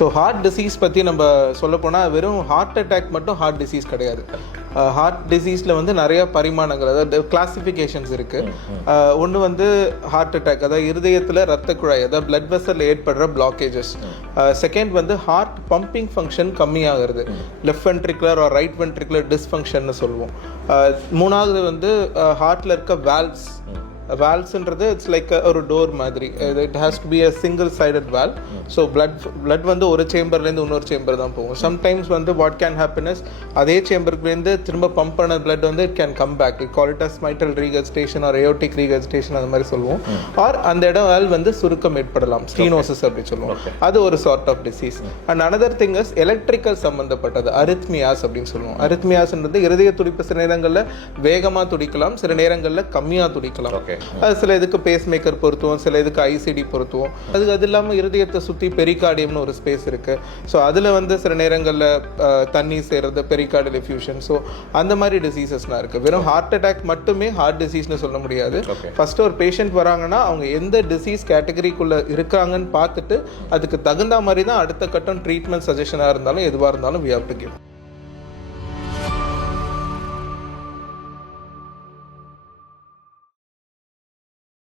So heart disease பற்றி நம்ம சொல்லப்போனால் வெறும் ஹார்ட் அட்டாக் மட்டும் ஹார்ட் டிசீஸ் கிடையாது. ஹார்ட் டிசீஸில் வந்து நிறைய பரிமாணங்கள், அதாவது கிளாசிஃபிகேஷன்ஸ் இருக்குது. ஒன்று வந்து ஹார்ட் அட்டாக், அதாவது இருதயத்தில் ரத்த குழாய், அதாவது பிளட் வெசல் ஏற்படுற பிளாக்கேஜஸ். செகண்ட் வந்து ஹார்ட் பம்பிங் ஃபங்க்ஷன் கம்மியாகிறது, left ventricular or right ventricular டிஸ்ஃபங்க்ஷன்னு சொல்லுவோம். மூணாவது வந்து ஹார்ட்டில் இருக்க வேல்வ்ஸ். வேல்வ்ஸ்ன்றது இட்ஸ் லைக் ஒரு டோர் மாதிரி. It has to be a single sided valve. So blood வந்து ஒரு சேம்பர்லேருந்து இன்னொரு சேம்பர் தான் போகும். சம்டைம்ஸ் வந்து வாட் கேன் ஹேப்பனஸ், அதே சேம்பருக்குலேருந்து திரும்ப பம்ப் பண்ண பிளட் வந்து it can come back. Call it as mitral regurgitation or aortic regurgitation அந்த மாதிரி சொல்லுவோம். ஆர் அந்த இடம் வேல்வ் வந்து சுருக்கம் ஏற்படலாம், ஸ்டீனோசிஸ் அப்படி சொல்லுவோம். அது ஒரு sort of disease. And another thing is electrical சம்மந்தப்பட்டது, அரித்மியாஸ் அப்படின்னு சொல்லுவோம். அரித்மியாஸ்ன்றது இருதய துடிப்பு சில நேரங்களில் வேகமாக துடிக்கலாம், சில நேரங்களில் கம்மியாக துடிக்கலாம். அது சில இதுக்கு பேஸ் மேக்கர் பொருத்துவோம், சில இதுக்கு ஐசிடி பொருத்துவோம். அது இல்லாமல் இருதயத்தை சுற்றி பெரிகார்டியம்னு ஒரு ஸ்பேஸ் இருக்கு. ஸோ அதில் வந்து சில நேரங்களில் தண்ணி சேர்றது, பெரிகார்டியல் எஃப்யூஷன். ஸோ அந்த மாதிரி டிசீசஸ்லாம் இருக்குது. வெறும் ஹார்ட் அட்டாக் மட்டுமே ஹார்ட் டிசீஸ்னு சொல்ல முடியாது. ஃபர்ஸ்ட் ஒரு பேஷண்ட் வராங்கன்னா அவங்க எந்த டிசீஸ் கேட்டகரிக்குள்ளே இருக்காங்கன்னு பார்த்துட்டு அதுக்கு தகுந்த மாதிரி தான் அடுத்த கட்டம் ட்ரீட்மெண்ட் சஜஷனாக இருந்தாலும் எதுவாக இருந்தாலும் we have to give.